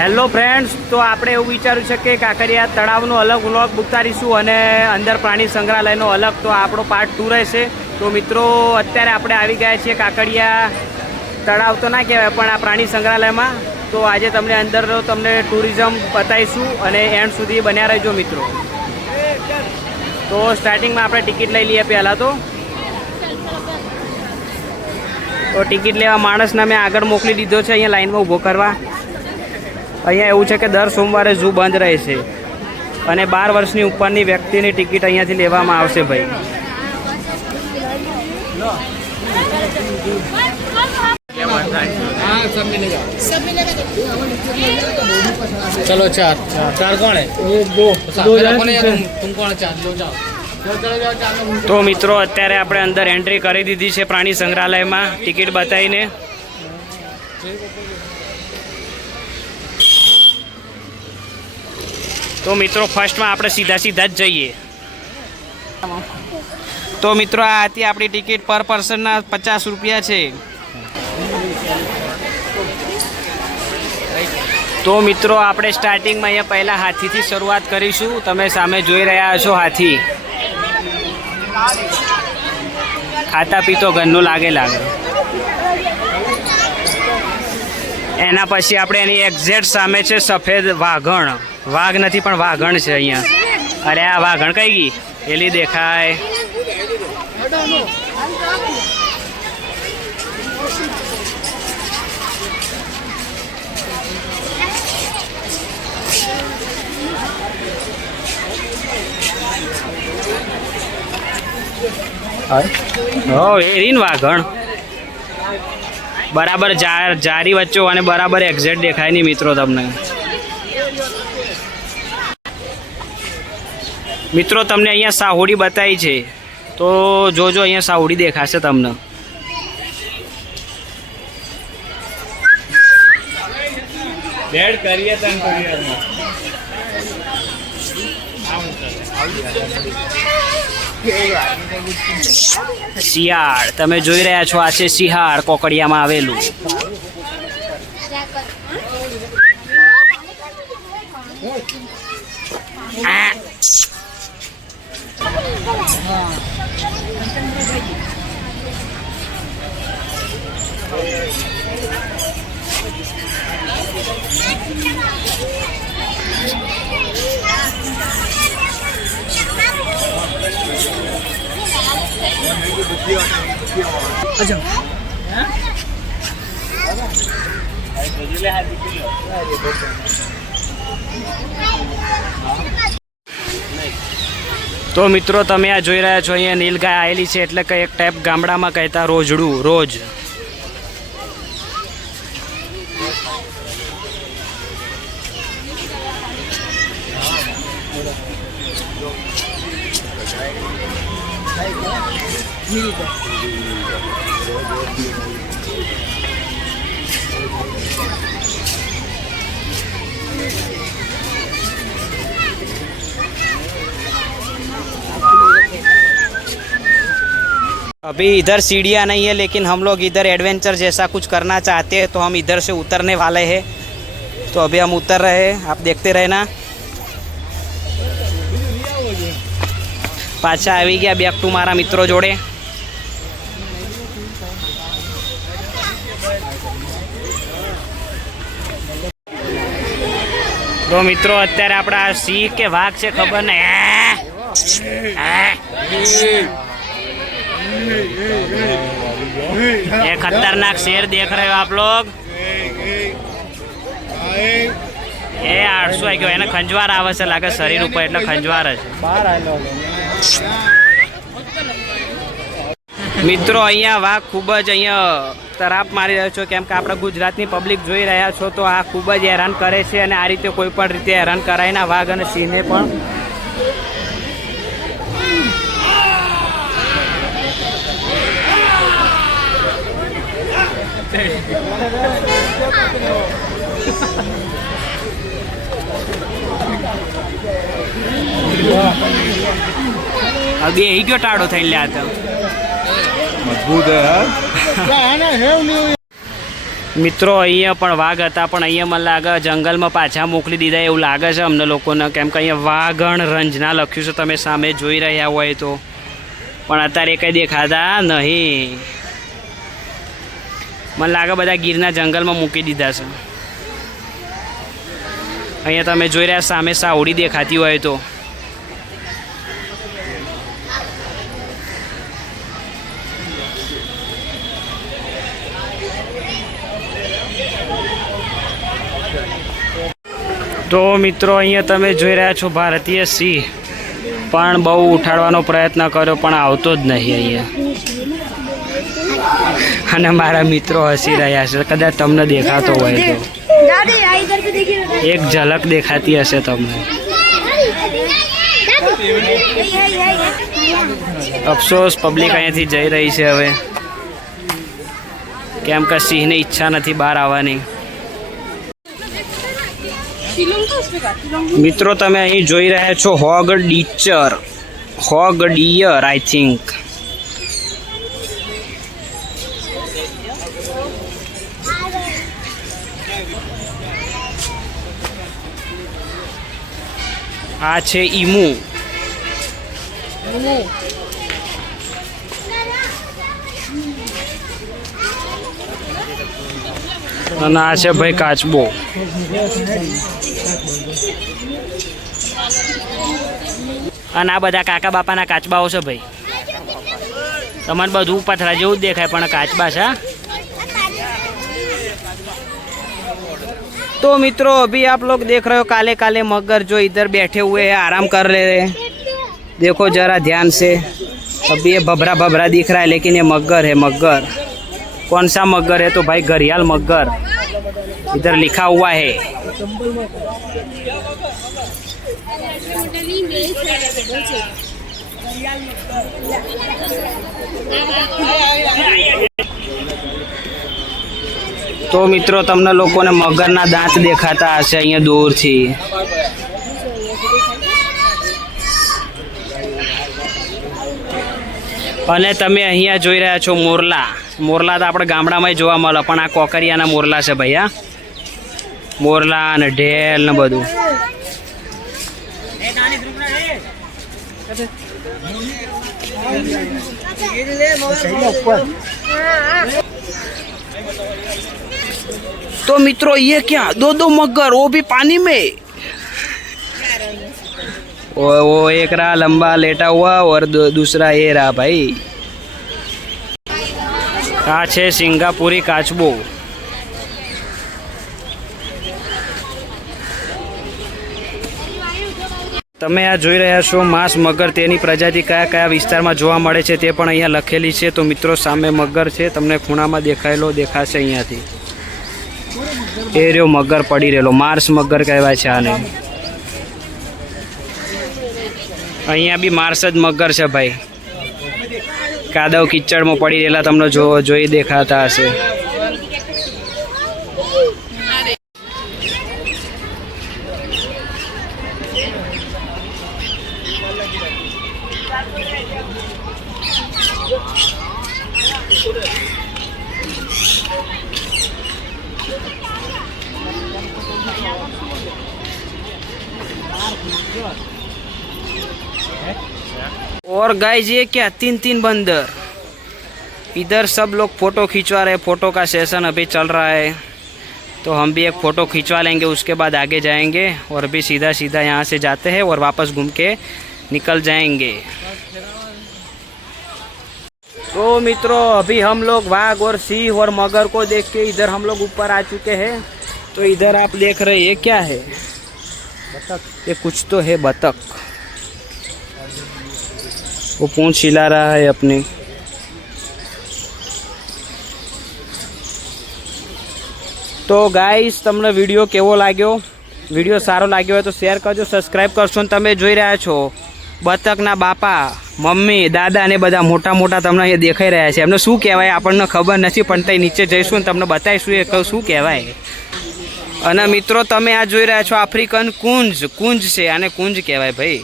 Hello friends, તો આપણે એવું વિચાર્યું છે કે કાંકરિયા તળાવનો અલગ વ્લોગ ઉતારીશું અને અંદર પ્રાણી સંગ્રહાલયનો અલગ, તો આપણો પાર્ટ 2 રહેશે. તો મિત્રો અત્યારે આપણે આવી ગયા છીએ કાંકરિયા તળાવ તો ના કહેવાય પણ આ પ્રાણી સંગ્રહાલયમાં. તો આજે તમને ટુરિઝમ બતાવીશું અને એન્ડ સુધી બન્યા રહેજો મિત્રો. તો સ્ટાર્ટિંગમાં આપણે ટિકિટ લઈ લઈએ પહેલાં તો ટિકિટ લેવા માણસને મેં આગળ મોકલી દીધો છે અહીંયા લાઈનમાં ઊભો કરવા. અહીંયા એવું છે કે દર સોમવારે ઝૂ બંધ રહે છે અને 12 વર્ષની ઉપરની વ્યક્તિની ટિકિટ અહીંયાથી લેવામાં આવશે ભાઈ. चलो चार चार कौन है? दो तुम कौन चार लो जाओ. તો મિત્રો અત્યારે આપણે અંદર એન્ટ્રી કરી દીધી છે પ્રાણી સંગ્રહાલયમાં ટિકિટ બતાવીને. તો મિત્રો ફર્સ્ટમાં આપણે સીધા જ જઈએ. તો મિત્રો આ હતી આપણી ટિકિટ, પર પર્સનના 50 રૂપિયા છે. તો મિત્રો આપણે સ્ટાર્ટિંગમાં અહીંયા પહેલાં હાથીથી શરૂઆત કરીશું. તમે સામે જોઈ રહ્યા છો હાથી. ખાતા પીતો ઘરનું લાગે. એના પછી આપણે એની એક્ઝેક્ટ સામે છે સફેદ વાઘણ. વાઘ નથી પણ વાઘણ છે અહીંયા. અરે આ વાઘણ કઈ ગઈ? પેલી દેખાય. એરીન વાઘણ બરાબર જારી વચ્ચો અને બરાબર એક્ઝેક્ટ દેખાય નહીં મિત્રો તમને. મિત્રો તમને અહીંયા સાહુડી બતાવી છે તો જોજો, અહીંયા સાહુડી દેખાશે તમને. શિયાળ તમે જોઈ રહ્યા છો, આ છે શિયાળ કોકડિયામાં આવેલું. તો મિત્રો તમે આ જોઈ રહ્યા છો અહીંયા નીલગાય આવેલી છે, એટલે કે એક ટાઈપ ગામડામાં કહેતા રોજડું. રોજ अभी इधर सीढ़ियाँ नहीं है, लेकिन हम लोग इधर एडवेंचर जैसा कुछ करना चाहते हैं, तो हम इधर से उतरने वाले हैं. तो अभी हम उतर रहे हैं, आप देखते रहना. पाछा આવી ગયા બેક ટુ મારા મિત્રો જોડે. તો મિત્રો અત્યારે આપણા સિંહ કે વાઘ છે ખબર નહીં. ये खतरनाक शेर देख रहे हो आप लोग. એ 800 આવી ગયો. એને ખંજવાર આવે છે લાગે શરીર ઉપર, એટલે ખંજવાર જ. મિત્રો અહીંયા વાઘ ખૂબ જ અહીંયા તરાપ મારી રહ્યો છો, કેમ કે આપણે ગુજરાતની પબ્લિક જોઈ રહ્યા છો તો આ ખૂબ જ હેરાન કરે છે અને આ રીતે કોઈ પણ રીતે હેરાન કરાય ના વાઘ અને સિંહને પણ. अभी यही क्यों टाड़ो थे ले आता मजबूत है यार. મિત્રો અહીંયા પણ વાઘ હતા, પણ અહીંયા મને લાગે જંગલમાં પાછા મોકલી દીધા એવું લાગે છે અમને લોકોને, કેમ કે અહીંયા વાઘણ રંજના લખ્યું છે, તમે સામે જોઈ રહ્યા હોય તો, પણ અત્યારે કંઈ દેખાતા નહીં. મને લાગે બધા ગીરના જંગલમાં મૂકી દીધા છે. અહીંયા તમે જોઈ રહ્યા સામે સાવડી દેખાતી હોય તો. તો મિત્રો અહીંયા તમે જોઈ રહ્યા છો ભારતીય સિંહ, પણ બહુ ઉઠાડવાનો પ્રયત્ન કર્યો પણ આવતો જ નહીં અહીંયા. અને મારા મિત્રો હસી રહ્યા છે, કદાચ તમને દેખાતો હોય તો એક ઝલક દેખાતી હશે તમને. અફસોસ પબ્લિક અહીંયાથી જઈ રહી છે હવે, કેમ કે સિંહની ઈચ્છા નથી બહાર આવવાની. મિત્રો તમે અહીં જોઈ રહ્યા છો hog deer, hog deer I think. આ છે ઈમુ. અને આ છે ભાઈ કાચબો. અને આ બધા કાકા બાપાના કાચબાઓ છે ભાઈ. તમારે બધું પથરા જેવું જ દેખાય પણ કાચબા છે. तो मित्रों अभी आप लोग देख रहे हो काले काले मगर जो इधर बैठे हुए हैं, आराम कर रहे हैं. देखो जरा ध्यान से. अभी ये भबरा भबरा दिख रहा है लेकिन ये मगर है. मगर कौन सा मगर है? तो भाई घड़ियाल मगर इधर लिखा हुआ है. तो मित्रों तमने लोकोने मगरना दांत देखाता हशे अहींया दूरथी. અને તમે અહીંયા જોઈ રહ્યા છો મોરલા. મોરલા તો આપણે ગામડામાં જોવા મળે, પણ આ કોકરિયાના મોરલા છે ભાઈ. આ મોરલા અને ઢેલ ને બધું. तो मित्रों ये क्या, दो मगर, वो भी पानी में. वो एक रहा लंबा लेटा हुआ और दूसरा ये रहा भाई. आ छे सिंगापुरी काचबो. તમે આ જોઈ રહ્યા છો માંસ મગર. તેની પ્રજાતિ કયા કયા વિસ્તારમાં જોવા મળે છે તે પણ અહીંયા લખેલી છે. તો મિત્રો સામે મગર છે, તમને ખૂણામાં દેખાયેલો દેખાશે અહીંયાથી. એ રહ્યો મગર પડી રહેલો, માર્સ મગર કહેવાય છે આને. અહીંયા બી માર્સ જ મગર છે ભાઈ. કાદવ કિચડમાં પડી રહેલા તમને જોઈ દેખાતા હશે. और गाइस ये क्या, तीन बंदर. इधर सब लोग फोटो खिंचवा रहे. फोटो का सेशन अभी चल रहा है, तो हम भी एक फ़ोटो खिंचवा लेंगे, उसके बाद आगे जाएंगे. और अभी सीधा सीधा यहाँ से जाते हैं और वापस घूम के निकल जाएंगे. तो मित्रों अभी हम लोग वाघ और सिंह और मगर को देख के इधर हम लोग ऊपर आ चुके हैं. तो इधर आप देख रहे हैं ये क्या है? बतख. ये कुछ तो है बतख. वो पूंछ हिला रहा है अपनी. तो गाइस તમને વિડીયો કેવો લાગ્યો? વિડીયો સારો લાગ્યો હોય તો શેર કરજો, સબસ્ક્રાઈબ કરશો. તમે જોઈ રહ્યા છો બતકના બાપા, મમ્મી, દાદા ને બધા મોટા મોટા તમને અહીંયા દેખાઈ રહ્યા છે. એમને શું કહેવાય આપણને ખબર નથી, પણ ત્યાં નીચે જઈશું ને તમને બતાવીશું એ શું કહેવાય. અને મિત્રો તમે આ જોઈ રહ્યા છો આફ્રિકન કુંજ. કુંજ છે, આને કુંજ કહેવાય ભાઈ.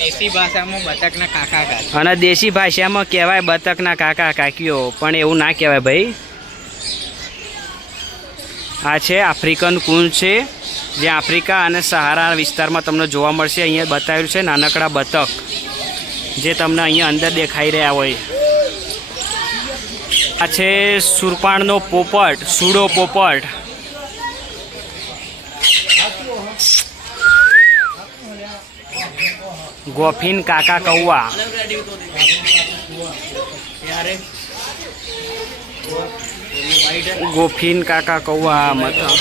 દેશી ભાષામાં બતકના કાકા કાકી. અને દેશી ભાષામાં કહેવાય બતકના કાકા કાકીઓ, પણ એવું ના કહેવાય ભાઈ. આ છે આફ્રિકન કૂન છે, જે આફ્રિકા અને સહારા વિસ્તારમાં તમને જોવા મળશે. અહીંયા બતાવેલું છે નાનકડા બતક, જે તમને અહીંયા અંદર દેખાઈ રહ્યા હોય. આ છે સુરપાણનો પોપટ, સુડો પોપટ. ગોફીન કાકા કૌવા, ગોફીન કાકા કૌવા મતલબ.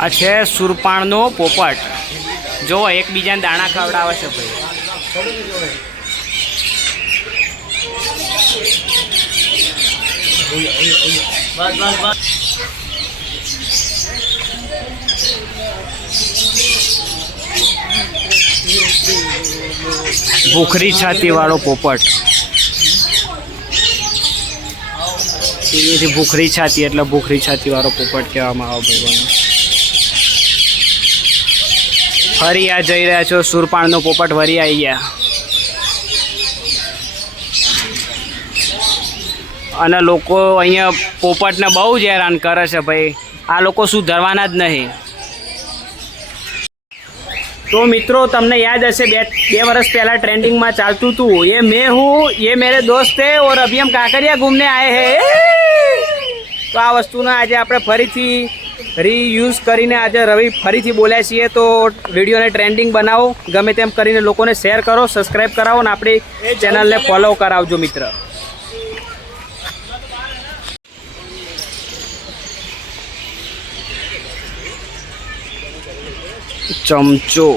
આ છે સુરપાણનો પોપટ. જો એકબીજાને દાણા ખવડાવે છે ભાઈ. ભૂખરી છાતી વાળો પોપટ. એની ભૂખરી છાતી એટલે ભૂખરી છાતી વાળો પોપટ કહેવામાં આવે ભાઈઓને. ફરી આ જઈ રહ્યા છો સુરપાણનો પોપટ, વરી આવી ગયા. અને લોકો અહીંયા પોપટને બહુ જ હેરાન કરે છે ભાઈ. આ લોકો સુધરવાના જ નહીં. तो मित्रों तमने याद हशे बे वर्ष पहला ट्रेंडिंग में चालतू तू ये मैं हूँ, ये मेरे दोस्त है और अभी हम काकरिया घूमने आए हैं. तो आ वस्तु आज आप फरीथी रीयूज करीने आज रवि फरीथी बोल्या छीए. तो विडियो ने ट्रेंडिंग बनावो, गमे तेम करीने लोकोने शेर करो, सब्सक्राइब करावो ने आपणी चेनल ने फॉलो करावजो मित्र. चमचो.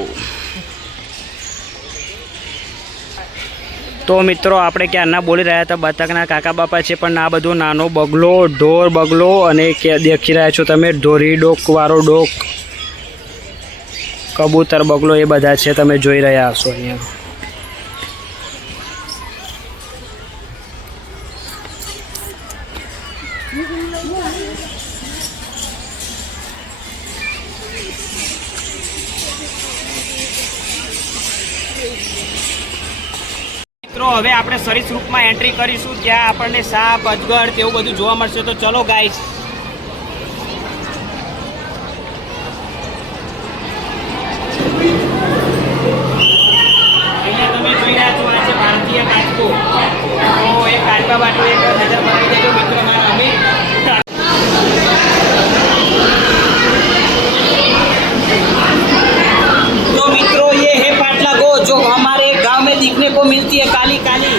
तो मित्रों આપણે ક્યારના બોલી રહ્યા હતા બતકના કાકા બાપા છે, પણ આ બધો નાનો બગલો, ઢોર બગલો અને દેખી રહ્યા છો તમે ઢોરી ડોક વાળો ડોક, કબૂતર બગલો એ બધા છે, તમે જોઈ રહ્યા હશો અહીંયા. મિત્રો હવે આપણે સરીસૃપમાં એન્ટ્રી કરીશું, જ્યાં આપણને સાપ, અજગર તેવું બધું જોવા મળશે. તો ચલો ગાઈસ. અહીંયા તમે જોઈ રહ્યા છો આ છે ભારતીય કાચબો. તો એક કાચબા બાજુ એક નજર મારી દેજો મિત્રો મારા અમીર. तो मित्रों ये है पाटला गो, जो हमारे गांव में दिखने को मिलती है काली काली.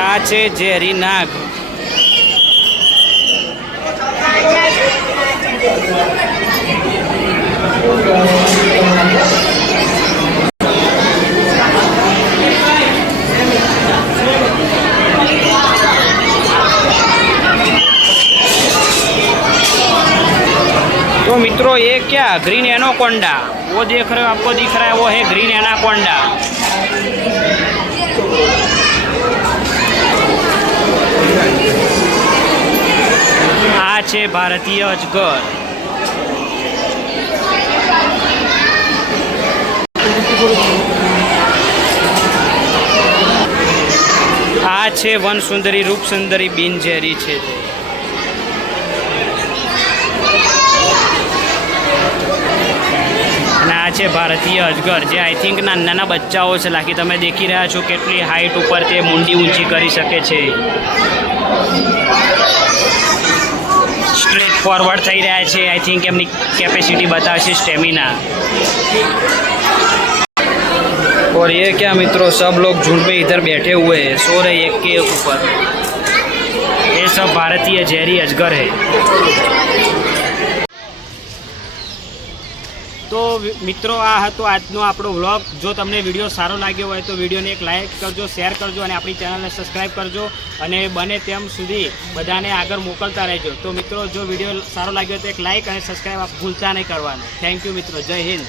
આ છે ઝેરી નાગ. तो मित्रों ये क्या ग्रीन एनाकोंडा, वो देख रहे हो, आपको दिख रहा है वो है ग्रीन एनाकोंडा. आ छे भारतीय अजगर. आ छे वन सुंदरी रूप सुंदरी बिनझेरी छे. છે ભારતીય અજગર, જે આઈ થિંક નાના બચ્ચાઓ છે લાગી. તમે દેખી રહ્યા છો કેટલી હાઈટ ઉપર તે મુંડી ઊંચી કરી શકે છે. સ્ટ્રેટ ફોરવર્ડ થઈ રહ્યા છે. આઈ થિંક એમની કેપેસિટી બતાવે છે સ્ટેમિના. और ये क्या मित्रों, सब लोग झुंड पे इधर बैठे हुए हैं, सो रहे एक के एक ऊपर. ये सब भारतीय झेरी अजगर है. तो मित्रों आ हतो आजनो आपणो व्लॉग. जो तमने विडियो सारो लाग्यो होय तो विडियो ने एक लाइक करजो, शेर करजो અને આપણી ચેનલને સબસ્ક્રાઇબ કરજો અને બને તેમ સુધી બધાને આગળ મોકલતા રહેજો. તો મિત્રો જો વિડિયો સારો લાગ્યો તો એક લાઇક અને સબસ્ક્રાઇબ આપ ભૂલતા નહીં કરવાનું. થેન્ક યુ મિત્રો. જય હિન્દ.